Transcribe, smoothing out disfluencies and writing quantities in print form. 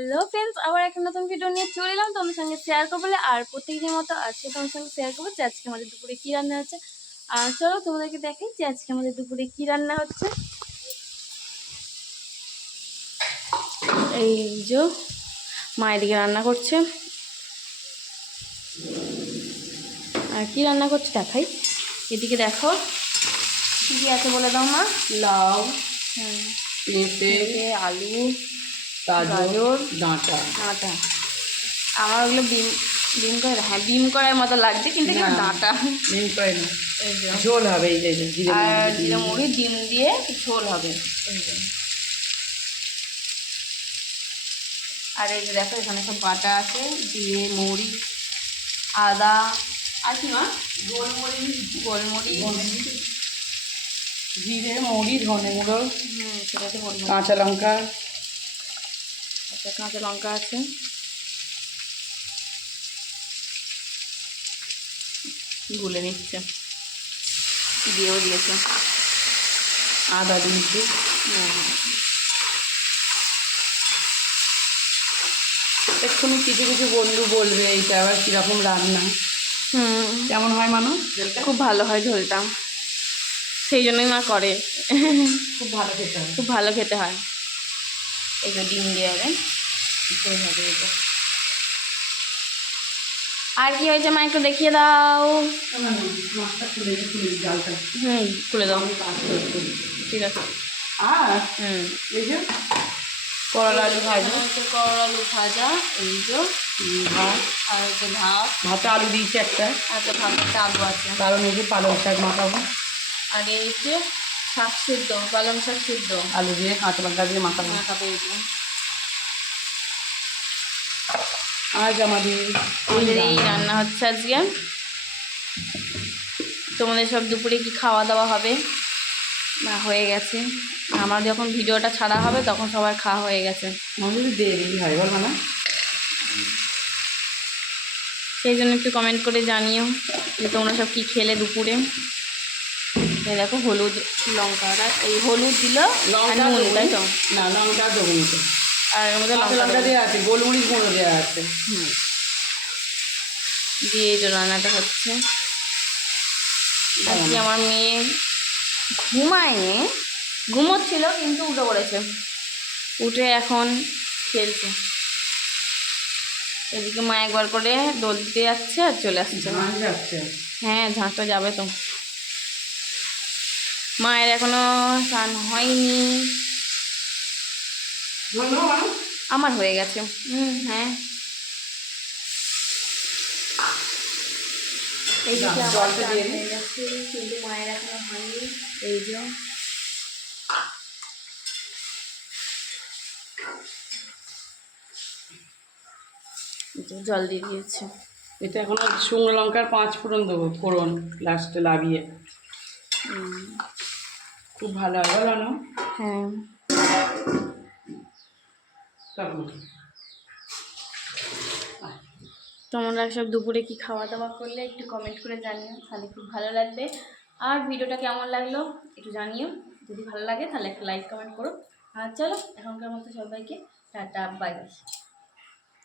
Hello friends, আবার একটা নতুন ভিডিও নিয়ে চলে এলাম তোমাদের সঙ্গে শেয়ার করবো বলে। আর প্রত্যেকদিনের মতো আজকে তোমাদের সঙ্গে শেয়ার করবো যে আজকে আমাদের দুপুরে কী রান্না হচ্ছে। আর চলো তোমাদেরকে দেখাই যে আজকে আমাদের দুপুরে কী রান্না হচ্ছে। এই যে মা এদিকে রান্না করছে, আর কি রান্না করছে দেখাই। এদিকে দেখো কী কী আছে বলে দাও মা। লাউ, পেঁপে, আলু, গাজর, ডাঁটা। আমার ওগুলো বিম করে, হ্যাঁ বিম করার মতো লাগছে, কিন্তু এখানে ডাঁটা বিম করে না, ঝোল হবে। এই যে আর জিরে মুড়ি ডিম দিয়ে ঝোল হবে। আর এই যে দেখো এখানে সব বাটা আছে, জিরে মুড়ি আদা আর কি মা গোলমরিচ জিরে মুড়ি ধনে গুঁড়ো, সেটাতে বলবো। কাঁচা লঙ্কা, কাঁচা লঙ্কা আছে, গুলে নিচ্ছে, দিয়েও দিয়েছে, আদা দিয়েছি। এক্ষুনি কিছু কিছু বন্ধু বলবে এইটা আবার কীরকম রান্না। কেমন হয় মানুষ? খুব ভালো হয় ঝোলটা, সেই জন্যই মা করে। খুব ভালো খেতে হয়, খুব ভালো খেতে হয়। এই যে ডিম দিয়ে হবে, এটা। আর কি হয়েছে মা একটু দেখিয়ে দাও। খুলে দাও, ঠিক আছে। আর এই যে করলা আলু ভাজা, আলু ভাজা, এই যে ভাত, আর হচ্ছে ভাত, ভাতে আলু দিয়েছি একটা, আর ভাতের আলু আছে, কারণ এই যে পালং শাক মাখাবো। আর এই যে শাক সিদ্ধ, পালং শাক সিদ্ধ আলু দিয়ে কাঁচা লঙ্কা দিয়ে মাখাবো। আজ আমাদের এই রান্না হচ্ছে আজকে। তোমাদের সব দুপুরে কি খাওয়া দাওয়া হবে না হয়ে গেছে? আমার যখন ভিডিওটা ছাড়া হবে তখন সবার খাওয়া হয়ে গেছে। আমাদের দেরি হয় বল না, সেই জন্য একটু কমেন্ট করে জানিও যে তোমরা সব কি খেলে দুপুরে। এই দেখো হলুদ লঙ্কাটা, এই হলুদ দিল লঙ্কা নুন, তাই তো? না, লঙ্কা দেবো নিতে, আর এর মধ্যে লঙ্কা দেওয়া আছে, গোলমরিচ গুঁড়ো দেওয়া আছে। দিয়ে এই যে রান্নাটা হচ্ছে। আজকে আমার মেয়ে ঘুমায়নি, ঘুমোচ্ছিল কিন্তু উঠে পড়েছে, উঠে এখন খেলছে। এদিকে মা একবার করে দোল দিতে যাচ্ছে আর চলে আসছে। হ্যাঁ ঝাঁটা যাবে তো। মায়ের এখনো স্নান হয়নি, আমার হয়ে গেছে। হ্যাঁ এইদিকে আবার হয়ে গেছে, কিন্তু মায়ের এখনো হয়নি। এই যে জল দিয়ে দিয়েছে। এটা এখনো শুকনো লঙ্কার 5 ফোড়ন দেবো, ফোড়ন লাস্টে লাভিয়ে। খুব ভালো হয় বলো না? হ্যাঁ। তোমরা সব দুপুরে কি খাওয়া দাওয়া করলে একটু কমেন্ট করে জানিও, তাহলে খুব ভালো লাগবে। আর ভিডিওটা কেমন লাগলো একটু জানিও, যদি ভালো লাগে তাহলে একটা লাইক কমেন্ট করো। আর চলো এখনকার মতো সবাইকে টাটা, বাই বাই।